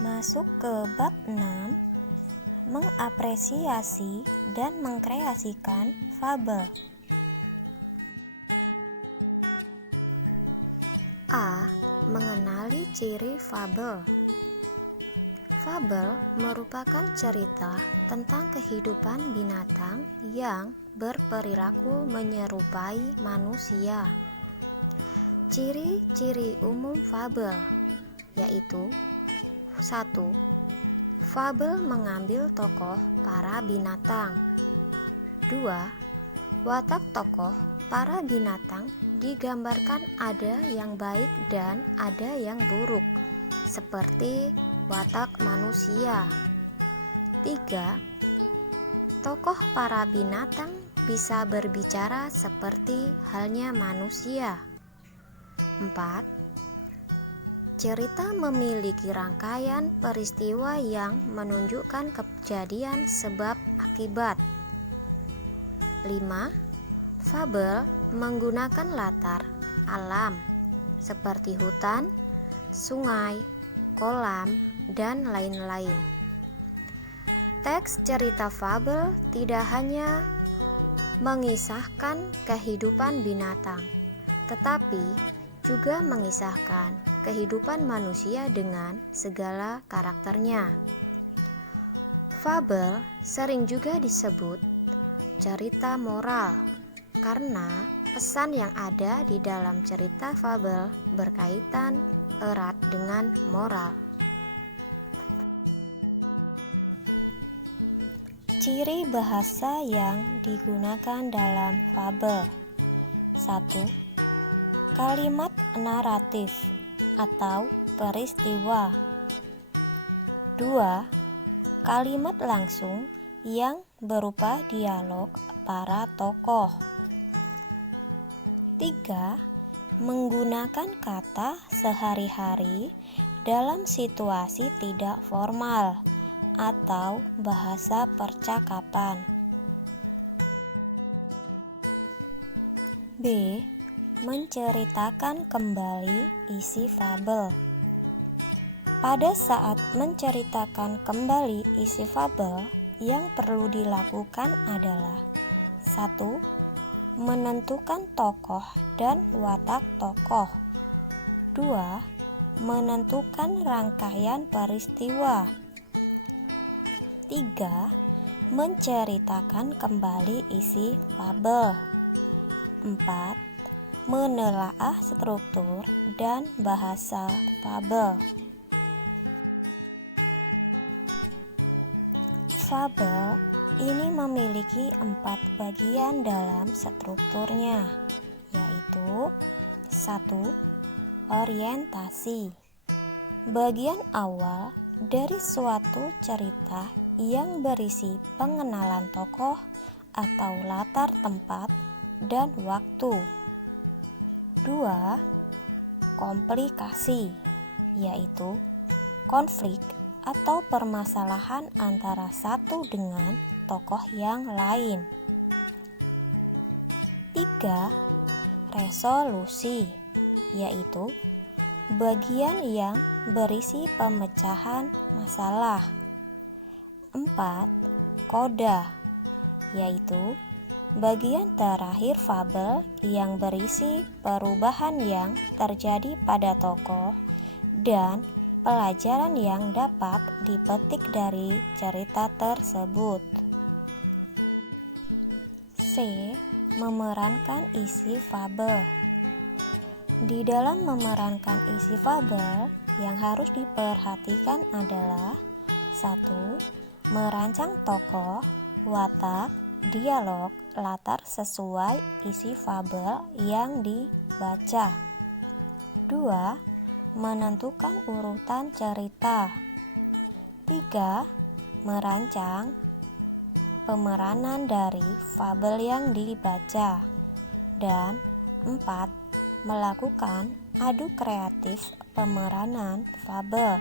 Masuk ke bab 6, mengapresiasi dan mengkreasikan fabel. A. Mengenali ciri fabel. Fabel merupakan cerita tentang kehidupan binatang yang berperilaku menyerupai manusia. Ciri-ciri umum fabel yaitu: 1. Fabel mengambil tokoh para binatang. 2. Watak tokoh para binatang digambarkan ada yang baik dan ada yang buruk, seperti watak manusia. 3. Tokoh para binatang bisa berbicara seperti halnya manusia. 4. Cerita memiliki rangkaian peristiwa yang menunjukkan kejadian sebab akibat. 5. Fabel menggunakan latar alam seperti hutan, sungai, kolam, dan lain-lain. Teks cerita fabel tidak hanya mengisahkan kehidupan binatang, tetapi juga mengisahkan kehidupan manusia dengan segala karakternya. Fabel sering juga disebut cerita moral karena pesan yang ada di dalam cerita fabel berkaitan erat dengan moral. Ciri bahasa yang digunakan dalam fabel. 1. Kalimat naratif atau peristiwa. 2. Kalimat langsung yang berupa dialog para tokoh. 3. Menggunakan kata sehari-hari dalam situasi tidak formal atau bahasa percakapan. B. Menceritakan kembali isi fabel. Pada saat menceritakan kembali isi fabel, yang perlu dilakukan adalah: 1. Menentukan tokoh dan watak tokoh. 2. Menentukan rangkaian peristiwa. 3. Menceritakan kembali isi fabel. 4. Menelaah struktur dan bahasa fabel. Fabel ini memiliki 4 bagian dalam strukturnya, yaitu: 1. Orientasi. Bagian awal dari suatu cerita yang berisi pengenalan tokoh atau latar tempat dan waktu. 2. Komplikasi, yaitu konflik atau permasalahan antara satu dengan tokoh yang lain. 3. Resolusi, yaitu bagian yang berisi pemecahan masalah. 4. Koda, yaitu bagian terakhir fabel yang berisi perubahan yang terjadi pada tokoh dan pelajaran yang dapat dipetik dari cerita tersebut. C. Memerankan isi fabel. Di dalam memerankan isi fabel, yang harus diperhatikan adalah: 1. Merancang tokoh, watak, dialog, latar sesuai isi fabel yang dibaca. 2. Menentukan urutan cerita. 3. Merancang pemeranan dari fabel yang dibaca. Dan 4. Melakukan adu kreatif pemeranan fabel.